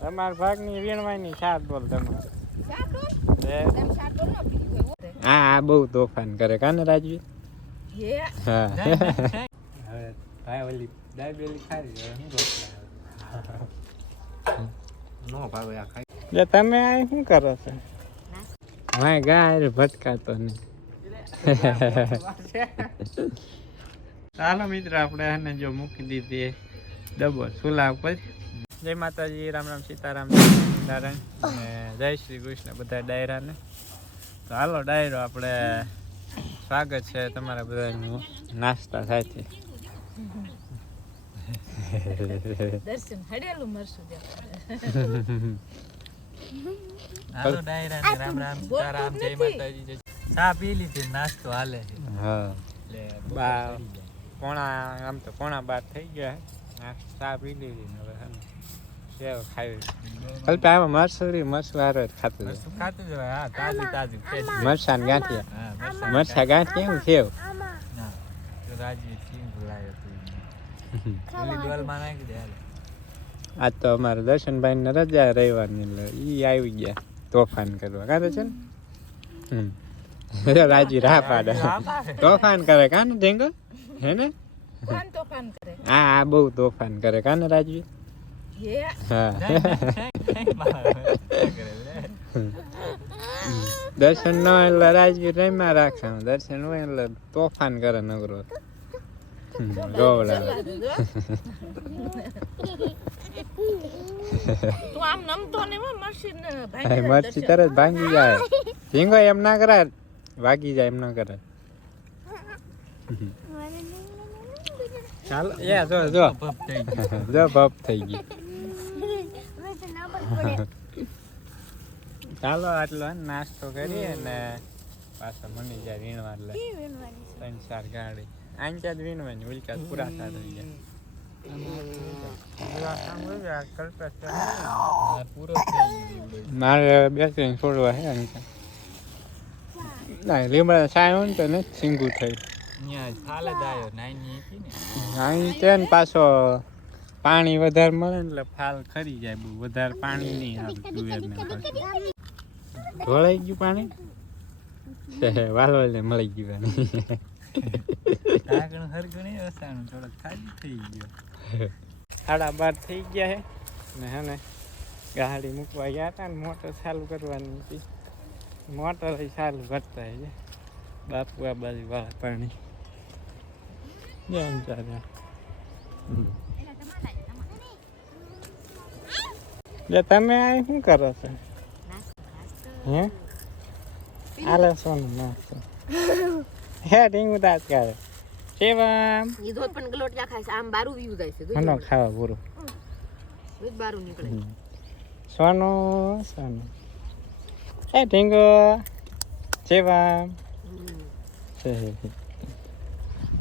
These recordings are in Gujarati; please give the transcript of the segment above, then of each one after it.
તમાર ભાગની વીણવાની સાત બોલ તમારે સાટો હે? હા આ બહુ તોફાન કરે. કાને રાજવી? હે? હા. હવે ભાઈ ઓલી દાબેલી ખારી હવે નો ભાવે આ ખાઈ. એટલે તમે આ શું કરો છો? ભાઈ ગાય ભટકાતો નહીં. ચાલો મિત્ર આપણે આને જો મૂકી દીધી ડબો સુલા ઉપર જય માતાજી રામ રામ સીતારામ નારાયણ અને જય શ્રી કૃષ્ણ બધા ડાયરાને. તો હાલો ડાયરો આપણે સ્વાગત છે તમારા બધાનું. નાસ્તા સાથે દર્શન હડેલું મરશું હાલો ડાયરા રામ રામ સીતારામ જય માતાજી ચા પી લીધી નાસ્તો હાલે હા. બા કોણા આમ તો કોણા બાર થઈ ગયા છે. ચા પી લીધી હવે ખાવી આમાં મરસુરી મરસું હારો જ ખાતું ખાતું જ હા તાજું તાજું fresh. ગાંઠિયા મરસા ગાંઠિયા. કેમ સેવ આ તો આજ અમારે દર્શનભાઈ ને રજા રવિવારની ઈ આવી ગયા તોફાન કરવા. કાંતો છે ને? રાજી રાહ પાડે. તોફાન કરે કાને ઢેંગો? હે ને? તોફાન કરે? હા આ બહુ તોફાન કરે. કાને રાજવી? દર્શન ન હોય એટલે રાજવીર રમ્યા રાખે. દર્શન હોય એટલે તોફાન કરે નગરો. ગોવડા. મરચી તરત ભાંગી જાય. ઝીંગો એમ ના કરાય ભાગી જાય એમ ના કરે ચાલો એ જો જો. જો ભપ થઈ ગઈ ચાલો આટલો ને નાસ્તો કરીએ ને પાછા મમ્મી જાય વીણવા એટલે ત્રણ ચાર ગાડી. આંચા જ વીણવાની ઉલકા પૂરા થતા થઈ ગયા. મારે બે ત્રણ છોડવા હે અંકા ના લીમડા સાય હોય ને તો નથી સિંગું થઈ. અહીંયા થાલ જ આવ્યો નાની હતી ને. અહીં છે ને પાછો પાણી વધારે મળે એટલે ફાલ ખરી જાય બહુ. વધારે પાણી નહીં આવે તુવેર ઢોળાઈ ગયું પાણી? વાલો એટલે મળી ગયું પાણી આગળ હરગું નહીં વસાણું થોડોક ખાલી થઈ ગયો. સાડા બાર થઈ ગયા હે. ને હે ને ગાડી મૂકવા ગયા હતા ને મોટર ચાલુ કરવાની હતી. મોટર ચાલુ કરતા છે બાપુ આ બાજુ વાળા પાણી. જેમ ચાલે એટલે તમે આ શું કરો છો? હે? આલે સોનું નાસ્તો. હે ઢીંગું દાંત કરે. શિવમ? ઈ ધોઈ પણ ગલોટિયા ખાય છે. આમ બારું વીવ જાય છે હનો ખાવા પૂરું. રોજ બારું નીકળે. સોનો સોનો. હે એ શિવમ?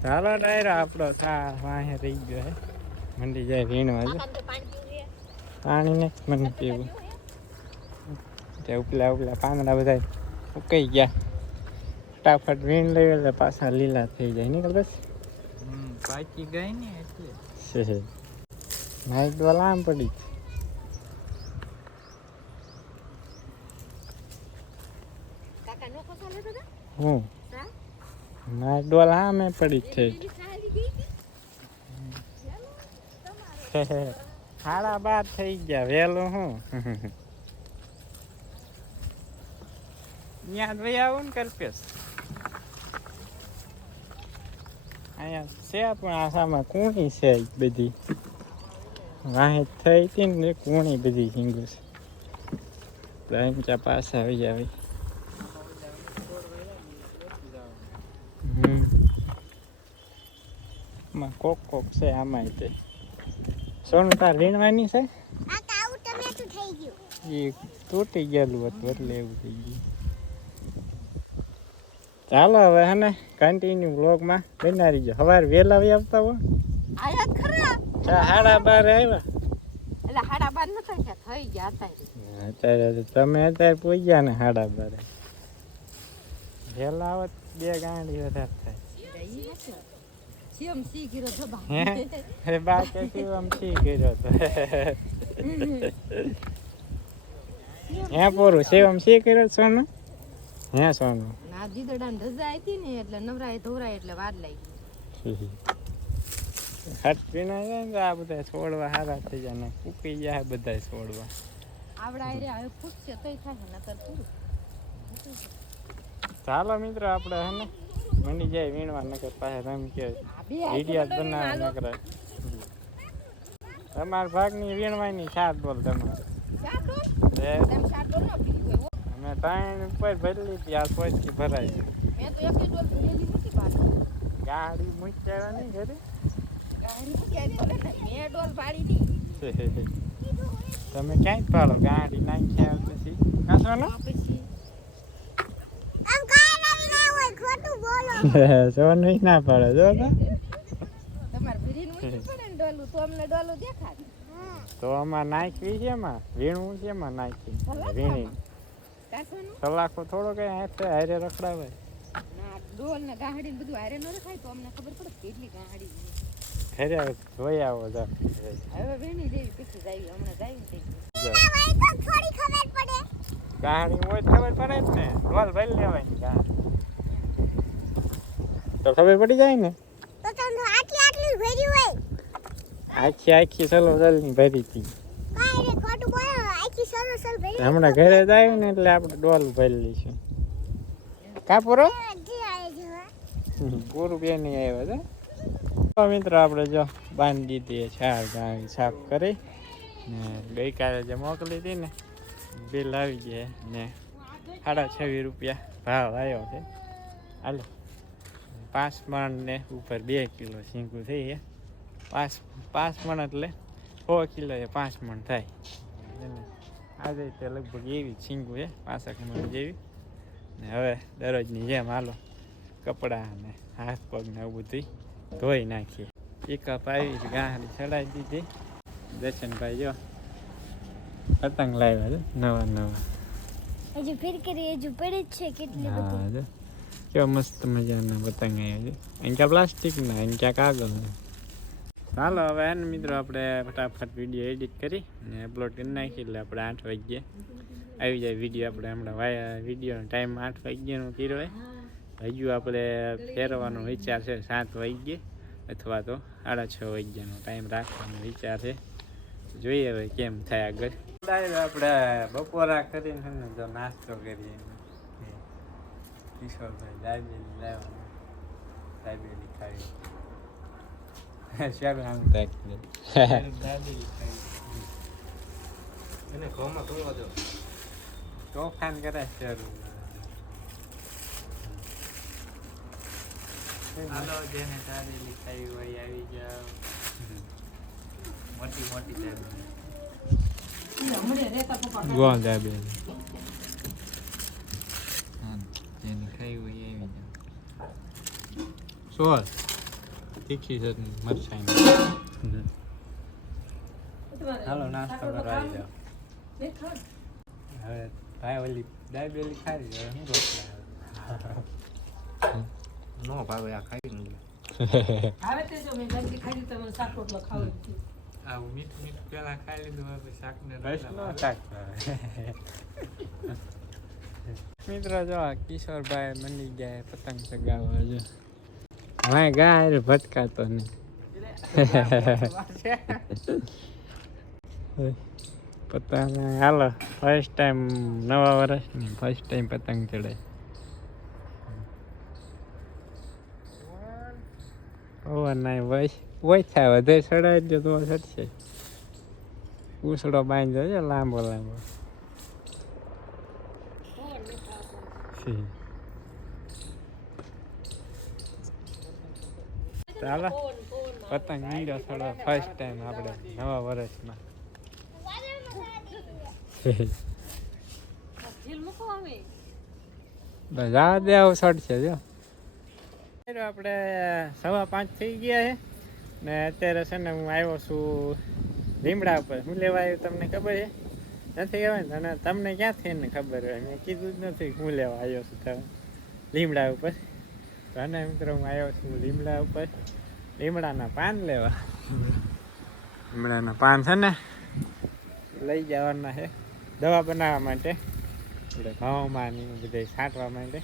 ચાલો ડાયરો આપણો થા વાહે રહી ગયો હે. મંડી જાય વીણવા જો. પાણી ને મને પીવું તે ઉપલા ઉપલા પાંદડા બધા ઉકાઈ ગયા. ફટાફટ વીણ લઈ એટલે પાછા લીલા થઈ જાય. નીકળ બસ પાકી ગઈ ને એટલે. માઇક ડોલ આમ પડી. હું? માઇક ડોલ આમે પડી છે. સાડા બાર થઈ ગયા વહેલું હું? ત્યાં ભાઈ આવું ને કલ્પેશ. અહીંયા છે પણ આસામાં કુણી છે બધી. વાહે થઈ હતી ને કુણી બધી હિંગુ છે. ત્રણ પાછા આવી આવી. હમ. કોક કોક છે આમાંય તે. સોનું તાર વીણવાની છે? એ તૂટી ગયેલું હતું એટલે એવું થઈ ગયું. ચાલો હવે હે કન્ટિન્યુ બ્લોગમાં બનાવી જો સવારે વહેલા આવી આવતા હો. આયા ખરા. ચા સાડા બાર આવ્યા? હાડા અત્યારે. તમે અત્યારે પૂજ્યા ને સાડા બારે. વહેલા આવત બે ગાંડી વધારે થાય સીએમ સી ગીરો ધબા હે? બા કે આમ કર્યો તો? હે? પોરું શિવમ શી કર્યો સોનું? હે સોનું? ના દીદડાને રજા હતી ને એટલે નવરાય ધોરાય એટલે વાર લાગી હાથ પીના જાય આ બધા છોડવા સારા થઈ જાય ને ફૂકી જાય બધા છોડવા. આવડા એરે હવે પૂછશે તોય થાય પૂરું. ચાલો મિત્રો આપણે હે ને મની જાય વીણવા નકર પાસે રમ કે વીડિયો બનાવે નકર. તમારા ભાગની વીણવાની સાત બોલ તમારે. તેમ. અમે ત્રણ ઉપર ભરેલી હતી આ પછી ભરાય છે મેં તો એક ડોલ ભરેલી નથી બાર ગાડી મૂક્યા નહીં ઘરે તમે ક્યાંય પાડો ગાડી નાખ્યા પછી. કાશો ને આ ના પાડે જો તો. તમારે ભરીને ઊંચી પડે ને ડોલું? તો અમને ડોલું દેખાય તો આમાં નાખવી છે એમાં? વીણવું છે એમાં નાખી? વીણી. સલાખો થોડો કઈ હાથે હારે રખડાવે. ના ડોલ ને ગાહડી બધું હારે ન રખાય તો અમને ખબર પડે કેટલી ગાહડી છે. જોઈ આવો જા. હવે વેણી જેવી પીછી જાય હમણાં જાય ને તે. ગાડી હોય તો ખબર પડે જ ને. ઢોલ ભરી લેવાની તો ખબર પડી જાય ને? આખી આખી સલો સલની ભરી હતી હમણાં ઘરે જ આવ્યું ને એટલે આપણે ડોલ ભરી લઈશું કા પૂરો પૂરું બે નહીં આવ્યો છે તો મિત્રો આપણે જો બાંધી દીધી ચાર ગાય સાફ કરી. ને ગઈકાલે જે મોકલી હતી ને બિલ આવી ગયા ને સાડા છવ્વીસ રૂપિયા ભાવ આવ્યો છે. હાલો. પાંચ મણ ને ઉપર બે કિલો શીંગું થઈ ગયા પાંચ પાંચ મણ એટલે સો કિલો એ પાંચ મણ થાય. આજે તે લગભગ એવી શીંગું છે પાંસઠ મણ જેવી. ને હવે દરરોજની જેમ હાલો કપડાં ને હાથ પગને એવું બધું ધોઈ નાખીએ. પિકઅપ આવી જ ગાડી ચડાવી દીધી. દર્શનભાઈ જો પતંગ લાવ્યા છે નવા નવા. હજુ ફિરકરી હજુ પડે જ છે કેટલી બધી. કેવા મસ્ત મજાના પતંગ આવ્યા છે અહીં ક્યાં પ્લાસ્ટિકના અહીં ક્યાં કાગળના ચાલો હવે હે ને મિત્રો આપણે ફટાફટ વીડિયો એડિટ કરી ને અપલોડ કરી નાખીએ એટલે આપણે આઠ વાગ્યે આવી જાય વીડિયો આપણે હમણાં વિડીયોનો ટાઈમ આઠ વાગ્યાનો કર્યો હજુ આપણે ફેરવાનો વિચાર છે સાત વાગ્યે અથવા તો સાડા છ વાગ્યાનો ટાઈમ રાખવાનો વિચાર છે. જોઈએ હવે કેમ થાય આગળ. આપણે બપોરા કરીને જો નાસ્તો કરીએ. કિશોરભાઈ દાબેલી લાવવાનું દાબેલી ખાવી શારું આમ દાબેલી ખાવી એને ઘઉંમાં ધોવા દો તોફાન કરે શારું હાલો જેને દાબેલી ખાવી હોય આવી જાઓ. મોટી મોટી દાબેલી ગોળ દાબેલી હા જેને ખાવી હોય આવી જાઓ સોળ તીખી ચટણી મરચાઈ હાલો નાસ્તો કરવા આવી જાઓ. હવે ભાઈ ઓલી ડાયબેલી ખાવી હવે શું રોટલા? નો ભાવે આ ખાઈ નહીં આવું મીઠું મીઠું પેલા ખાઈ લીધું હવે શાક ને પ્રશ્ન શાક. મિત્રો જો કિશોરભાઈ મની ગયા પતંગ ચગાવવા જો. ભાઈ ગાય ભટકાતો નહીં. પતંગ હાલો ફર્સ્ટ ટાઈમ નવા વર્ષની ફર્સ્ટ ટાઈમ પતંગ ચડે ઓવર નાઈ બસ ઓછા વધે ચડાવી દો તો ચડશે. ઉસડો બાંધ્યો છે લાંબો લાંબો. ચાલો? પતંગ મીંડો થોડો ફર્સ્ટ ટાઈમ આપણે નવા વર્ષમાં. આ દે આવું છે, જો. આપણે સવા પાંચ થઈ ગયા છે. ને અત્યારે છે ને હું આવ્યો છું લીમડા ઉપર. હું લેવા આવ્યો તમને ખબર છે? નથી કહેવાય અને તમને ક્યાંથી એને ખબર હોય? મેં કીધું જ નથી હું લેવા આવ્યો છું તમે. લીમડા ઉપર. અને મિત્રો હું આવ્યો છું લીમડા ઉપર. લીમડાના પાન લેવા. લીમડાના પાન છે ને? લઈ જવાના છે દવા બનાવવા માટે. આપણે ઘઉંમાં ને બધે છાંટવા માટે.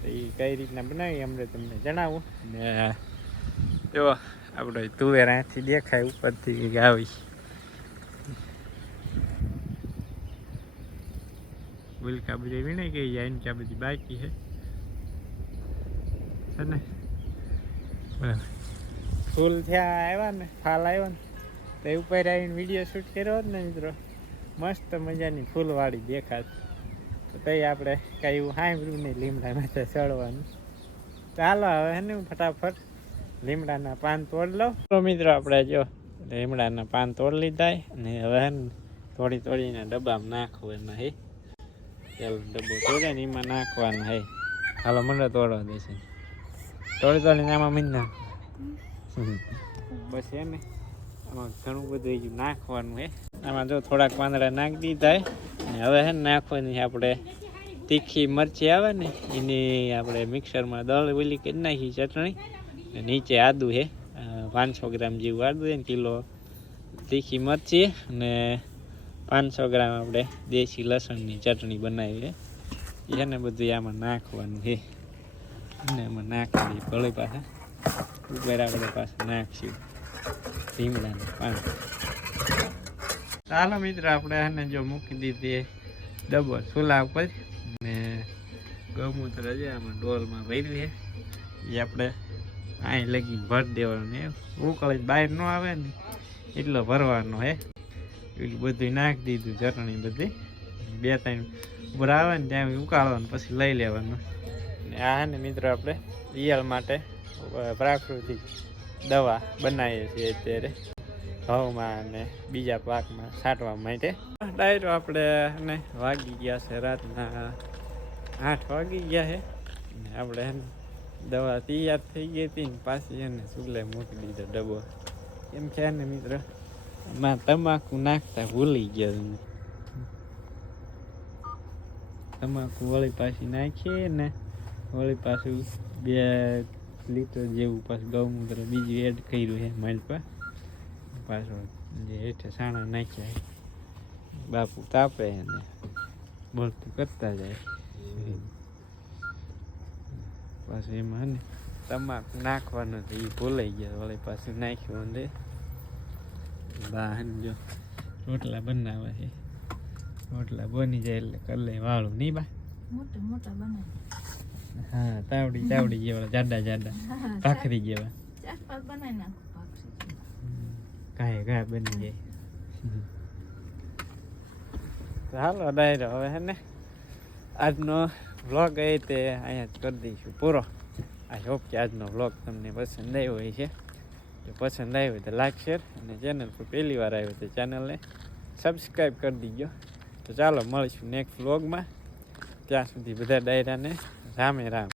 તો એ કઈ રીતના બનાવી અમને તમને જણાવું. ને જો આપણે તુવેર અહીંથી દેખાય ઉપરથી આવી. ગુલકા બધી વીણાઈ ગઈ જાય ને બધી બાકી છે. ને ફૂલ થયા આવ્યા ને, ફાલ આવ્યો ને, તો એ ઉપર આવીને વીડિયો શૂટ કર્યો હોત ને મિત્રો. મસ્ત મજાની ફૂલવાળી દેખાત તો તઈ આપણે કાંઈ એવું સાંભળ્યું નહીં, લીમડા માથે ચડવાનું. ચાલો હવે ને હું ફટાફટ લીમડાના પાન તોડ લઉં. તો મિત્રો આપણે જો લીમડાના પાન તોડ લીધા અને હવે થોડી તોડીને ડબ્બામાં નાખવું એમાં હે ચાલો ડબ્બો તોડે ને એમાં નાખવાના હે હાલો મને તોડવા દેશે. તોડી તોડીને આમાં મીન બસ એને આમાં ઘણું બધું એ નાખવાનું હે. આમાં જો થોડાક પાંદડા નાખી દીધા હે. ને હવે હે નાખવાની આપણે તીખી મરચી આવે ને એની આપણે મિક્સરમાં દળ ઓલી કરી નાખી ચટણી. નીચે આદુ હે. પાંચસો ગ્રામ જેવું આદુ છે ને કિલો તીખી મરચી અને પાંચસો ગ્રામ આપણે દેશી લસણની ચટણી બનાવી છે એને બધું આમાં નાખવાનું છે અને એમાં નાખી દઈએ ભલે પાછા. આપણે પાછું નાખશું લીમડાના પાણી. ચાલો મિત્ર, આપણે એને જો મૂકી દીધી ડબો ચૂલા ઉપર ને ગૌમૂત્ર છે આમાં ડોલમાં ભરી એ આપણે અહીં લગી ભર દેવાનું ને ઉકળી બહાર ન આવે ને, એટલો ભરવાનો હે એટલું બધું નાખી દીધું, ચટણી બધી. બે ત્રણ ઉપર આવે ને ત્યાં ઉકાળવાનું, પછી લઈ લેવાનું. ને આ હે ને મિત્રો આપણે ઈયળ માટે પ્રાકૃતિક દવા બનાવીએ છીએ અત્યારે ઘઉંમાં અને બીજા પાકમાં છાંટવા માટે. ડાયરો આપણે ને વાગી ગયા છે રાતના આઠ વાગી ગયા છે ને આપણે દવા તૈયાર થઈ ગઈ હતી ને પાછી એને ચૂલે મૂકી દીધો ડબ્બો. કેમ છે ને મિત્ર, એમાં તમાકુ નાખતા ભૂલી ગયા તમે તમાકુ વળી પાછી નાખીએ ને વળી પાછું બે લીટર જેવું પાછું ગૌમૂત્ર બીજું એડ કર્યું છે માઇલ પર પાછળ જે હેઠે સાણા નાખ્યા. બાપુ તાપે ને બોલતું કરતા જાય. પાછું એમાં ને તમાકુ નાખવાનું તો એ ભૂલાઈ ગયા. વળી પાછું નાખ્યું અંદર. બહાન જો રોટલા બનાવે છે. રોટલા બની જાય એટલે કરી વાળું નહીં બા? મોટા મોટા બનાવી. હા તાવડી તાવડી જેવા જાડા જાડા. ભાખરી જેવા. કાંઈ ઘા બની જાય. હાલો ડાયરો હવે હે ને? આજનો વ્લોગ એ તે અહીંયા જ કરી દઈશું પૂરો. આઈ હોપ કે આજનો વ્લોગ તમને પસંદ આવ્યો હોય છે. જો પસંદ આવ્યો હોય તો લાઈક શેર અને ચેનલ પર પહેલી વાર આવ્યો તો ચેનલને સબસ્ક્રાઈબ કરી દીજો. તો ચાલો મળીશું નેક્સ્ટ વ્લોગમાં ત્યાં સુધી બધા ડાયરાને રામે રામ